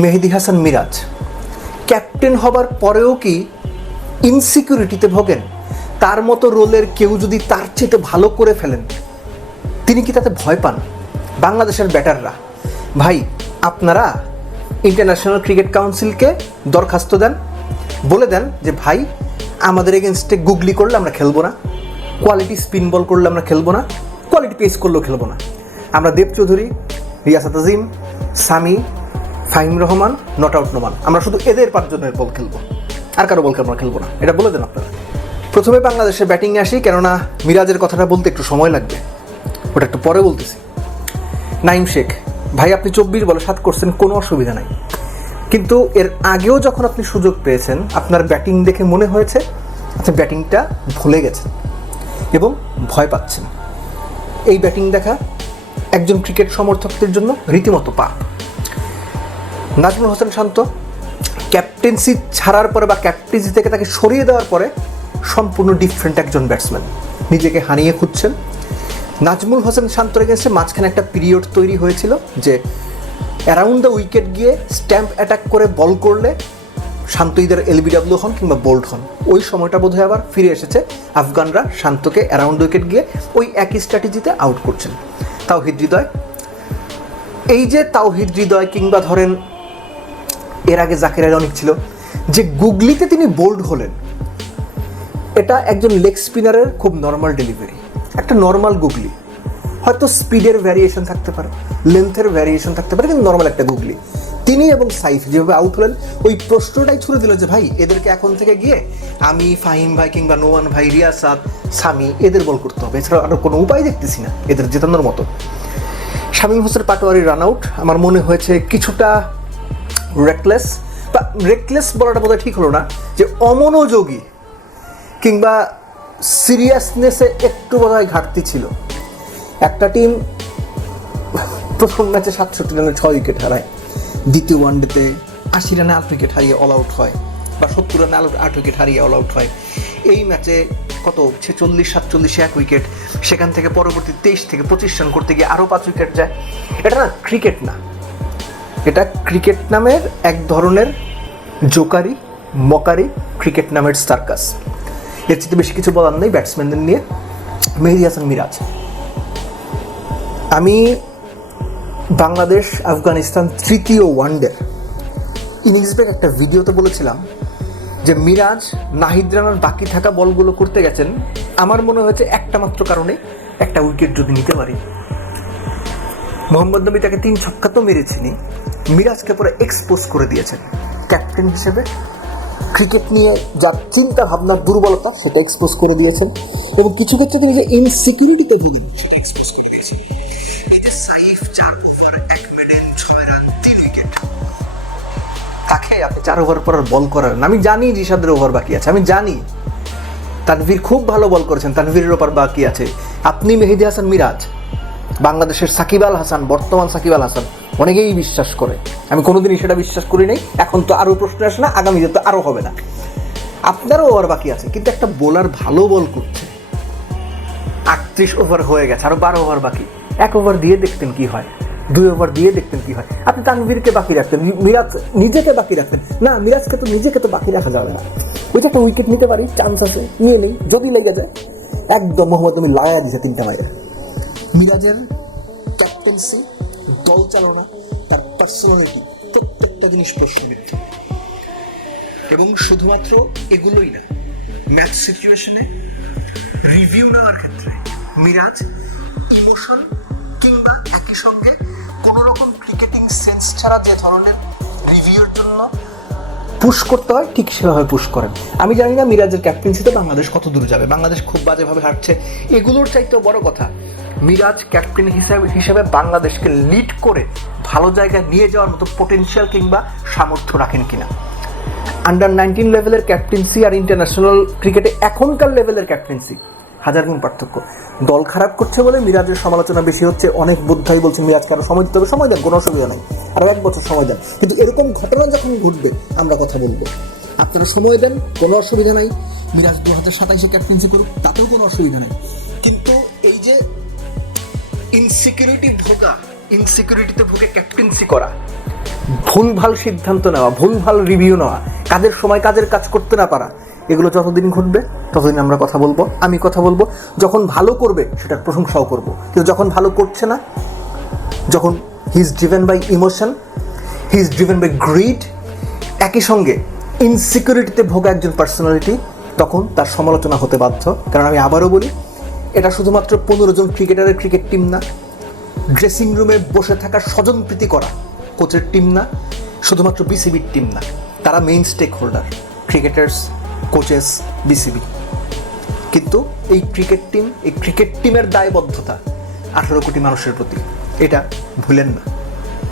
মেহেদী Hasan Miraj captain হবার পরেও কি ইনসিকিউরিটিতে ভোগেন? তার মতো রোলের কেউ যদি তার চেয়ে ভালো করে ফেলেন, তিনি কি তাতে ভয় পান? বাংলাদেশের ব্যাটাররা, ভাই আপনারা ইন্টারন্যাশনাল ক্রিকেট কাউন্সিলকে দরখাস্ত দেন, বলে দেন যে ভাই আমাদের এগেনস্টে গুগলি করলে আমরা খেলবো না, কোয়ালিটি স্পিন বল করলে আমরা খেলবো না, কোয়ালিটি পেস করলেও খেলবো না। আমরা দেব চৌধুরী, রিয়াসাত আজিম, সামি, ফাহিম রহমান, নট আউট নোমান, আমরা শুধু এদের 5 জনের বল খেলবো, আর কারো বলকে আমরা খেলবো না। এটা বলে দেন আপনারা। প্রথমে বাংলাদেশের ব্যাটিংয়ে আসি, কেননা মিরাজের কথাটা বলতে একটু সময় লাগবে, ওটা একটু পরে বলতেছি। নাঈম শেখ, ভাই আপনি 24 বলে 7 করছেন, কোনো অসুবিধা নাই, কিন্তু এর আগেও যখন আপনি সুযোগ পেয়েছেন আপনার ব্যাটিং দেখে মনে হয়েছে আপনি ব্যাটিংটা ভুলে গেছেন এবং ভয় পাচ্ছেন। এই ব্যাটিং দেখা একজন ক্রিকেট সমর্থকদের জন্য রীতিমতো পাপ। নাজমুল হোসেন শান্ত ক্যাপ্টেন্সি ছাড়ার পরে বা ক্যাপ্টেন্সি থেকে তাকে সরিয়ে দেওয়ার পরে সম্পূর্ণ ডিফারেন্ট একজন ব্যাটসম্যান, নিজেকে হারিয়ে খুঁজছেন। নাজমুল হোসেন শান্তর এগেন্সে মাঝখানে একটা পিরিয়ড তৈরি হয়েছিল যে অ্যারাউন্ড দ্য উইকেট গিয়ে স্ট্যাম্প অ্যাটাক করে বল করলে শান্ত ইদার এলবিডব্লিউ হন কিংবা বোল্ড হন। ওই সময়টা বোধহয় আবার ফিরে এসেছে, আফগানরা শান্তকে অ্যারাউন্ড উইকেট গিয়ে ওই একই স্ট্র্যাটেজিতে আউট করছেন। তাওহিদ হৃদয়, এই যে তাওহিদ হৃদয় কিংবা ধরেন এর আগে জাকির আলী অনেক ছিল, যে গুগলিতে তিনি বোল্ড হলেন, এটা একজন লেগ স্পিনারের খুব নর্মাল ডেলিভারি, একটা নর্মাল গুগলি। হয়তো স্পিডের ভ্যারিয়েশন থাকতে পারে, লেন্থের ভ্যারিয়েশন থাকতে পারে, কিন্তু নর্মাল একটা গুগলি। তিনি এবং সাইফ যেভাবে আউট হলেন, ওই প্রশ্নটাই ছুড়ে দিল যে ভাই এদেরকে এখন থেকে গিয়ে আমি, ফাহিম ভাই কিংবা নোমান ভাই, রিয়াসাত, সামি, এদের বল করতে হবে, এছাড়া আর কোনো উপায় দেখতেছি না এদের জেতানোর মতো। শামীম হোসেন পাটোয়ারির রান আউট আমার মনে হয়েছে কিছুটা রেকলেস, বা রেকলেস বলাটা বোধহয় ঠিক হলো না, যে অমনোযোগী কিংবা সিরিয়াসনেসে একটু বোধহয় ঘাটতি ছিল। একটা টিম প্রথম ম্যাচে 67 রানে 6 উইকেট হারায়, দ্বিতীয় ওয়ানডেতে 80 রানে 8 উইকেট হারিয়ে অল আউট হয়, বা 70 রানে 8 উইকেট হারিয়ে অল আউট হয়। এই ম্যাচে কত 46-47 1 উইকেট, সেখান থেকে পরবর্তী 23 থেকে 25 রান করতে গিয়ে আরও 5 উইকেট যায়। এটা না ক্রিকেট না, এটা ক্রিকেট নামের এক ধরনের জোকারি মকারি, ক্রিকেট নামের সার্কাস। এর চেয়ে বেশি কিছু বলার নেই ব্যাটসম্যানদের নিয়ে। মেহেদী হাসান মিরাজ, আমি বাংলাদেশ আফগানিস্তান তৃতীয় ওয়ানডের ইনিংস ব্রেক একটা ভিডিওতে বলেছিলাম যে মিরাজ নাহিদ রানার বাকি থাকা বলগুলো করতে গেছেন, আমার মনে হয়েছে একটা মাত্র কারণে, একটা উইকেট যদি নিতে পারি। মোহাম্মদ নবী তাকে 3 ছক্কা তো মেরেছিনি, মিরাজকে পুরো এক্সপোজ করে দিয়েছেন ক্যাপ্টেন হিসেবে। ক্রিকেট নিয়ে যার চিন্তা ভাবনার দুর্বলতা সেটা এক্সপোজ করে দিয়েছেন, এবং কিছু ক্ষেত্রে তিনি যে ইনসিকিউরিটিতে ভুগেন সেটা এক্সপোজ করে দিয়েছেন। এই যে Saif 4 over 1 middle 6 run 3 wicket, তাকে আপনি 4 ওভার পর বল করার, আমি জানি রিশাদের ওভার বাকি আছে, আমি জানি তানভীর খুব ভালো বল করেছেন, তানভীরের ওভার বাকি আছে। আপনি মেহেদী হাসান মিরাজ, বাংলাদেশের সাকিব আল হাসান, বর্তমান সাকিব আল হাসান, অনেকেই বিশ্বাস করে, আমি কোনোদিনই সেটা বিশ্বাস করি নাই। এখন তো আরও প্রশ্ন আসে না, আগামীতে তো আরও হবে না। আপনারও ওভার বাকি আছে, কিন্তু একটা বোলার ভালো বল করছে, 38 ওভার হয়ে গেছে, আরও 12 ওভার বাকি। 1 ওভার দিয়ে দেখতেন কি হয়, 2 ওভার দিয়ে দেখতেন কি হয়। আপনি তানভীরকে বাকি রাখতেন, মিরাজ নিজেকে বাকি রাখতেন না, মিরাজকে তো নিজেকে তো বাকি রাখা যাবে না। ওই যে একটা উইকেট নিতে পারি, চান্স আছে, নিয়ে নেই, যদি লেগে যায় একদম মোহাম্মদ তুমি লাগাইয়া দিছে 3টা মাইরে। মিরাজের ক্যাপ্টেন্সি, দল চালনা, তার পার্সোনালিটি, প্রত্যেকটা জিনিস প্রশ্নবিদ্ধ। এবং শুধুমাত্র এগুলোই না, ম্যাচ সিচুয়েশনে রিভিউ নেওয়ার ক্ষেত্রে মিরাজ ইমোশন কিংবা একই সঙ্গে কোনো রকম ক্রিকেটিং সেন্স ছাড়া যে ধরনের রিভিউর জন্য পুশ করতে হয় ঠিক সেভাবে পুশ করেন। আমি জানি না মিরাজের ক্যাপ্টেন্সিতে বাংলাদেশ কত দূর যাবে, বাংলাদেশ খুব বাজেভাবে হারছে, এগুলোর চাইতেও বড় কথা মিরাজ ক্যাপ্টেন হিসেবে বাংলাদেশকে লিড করে ভালো জায়গায় নিয়ে যাওয়ার মতো পোটেনশিয়াল কিংবা সামর্থ্য রাখেন কিনা। আন্ডার-19 লেভেলের ক্যাপ্টেন্সি আর ইন্টারন্যাশনাল ক্রিকেটে এখনকার লেভেলের ক্যাপ্টেন্সি 1000 গুণ পার্থক্য। দল খারাপ করছে বলে মিরাজের সমালোচনা বেশি হচ্ছে, অনেক বোদ্ধাই বলছে মিরাজকে আরও সময় দিতে হবে। সময় দেন, কোনো অসুবিধা নেই, আরও 1 বছর সময় দেন, কিন্তু এরকম ঘটনা যখন ঘটবে আমরা কথা বলবো। আপনারা সময় দেন, কোনো অসুবিধা নাই। মিরাজ 2027-এ ক্যাপ্টেন্সি করুক, তাতেও কোনো অসুবিধা নেই। কিন্তু এই যে ইনসিকিউরিটিতে ভোগে ক্যাপ্টেন্সি করা, ভুলভাল সিদ্ধান্ত নেওয়া, ভুলভাল রিভিউ নেওয়া, কাজের সময় কাজের কাজ করতে না পারা, এগুলো যতদিন ঘটবে ততদিন আমরা কথা বলবো, আমি কথা বলবো। যখন ভালো করবে সেটার প্রশংসাও করব, কিন্তু যখন ভালো করছে না, যখন he is driven by emotion, he is driven by greed, একই সঙ্গে ইনসিকিউরিটিতে ভোগা একজন পার্সোনালিটি, তখন তার সমালোচনা হতে বাধ্য। কারণ আমি আবারও বলি, এটা শুধুমাত্র 15 জন ক্রিকেটারের ক্রিকেট টিম না, ড্রেসিং রুমে বসে থাকা স্বজনপ্রীতি করা কোচের টিম না, শুধুমাত্র বিসিবির টিম না, তারা main stakeholder, cricketers, coaches, BCB. কিন্তু এই ক্রিকেট টিমের দায়বদ্ধতা 18 কোটি মানুষের প্রতি, এটা ভুলেন না।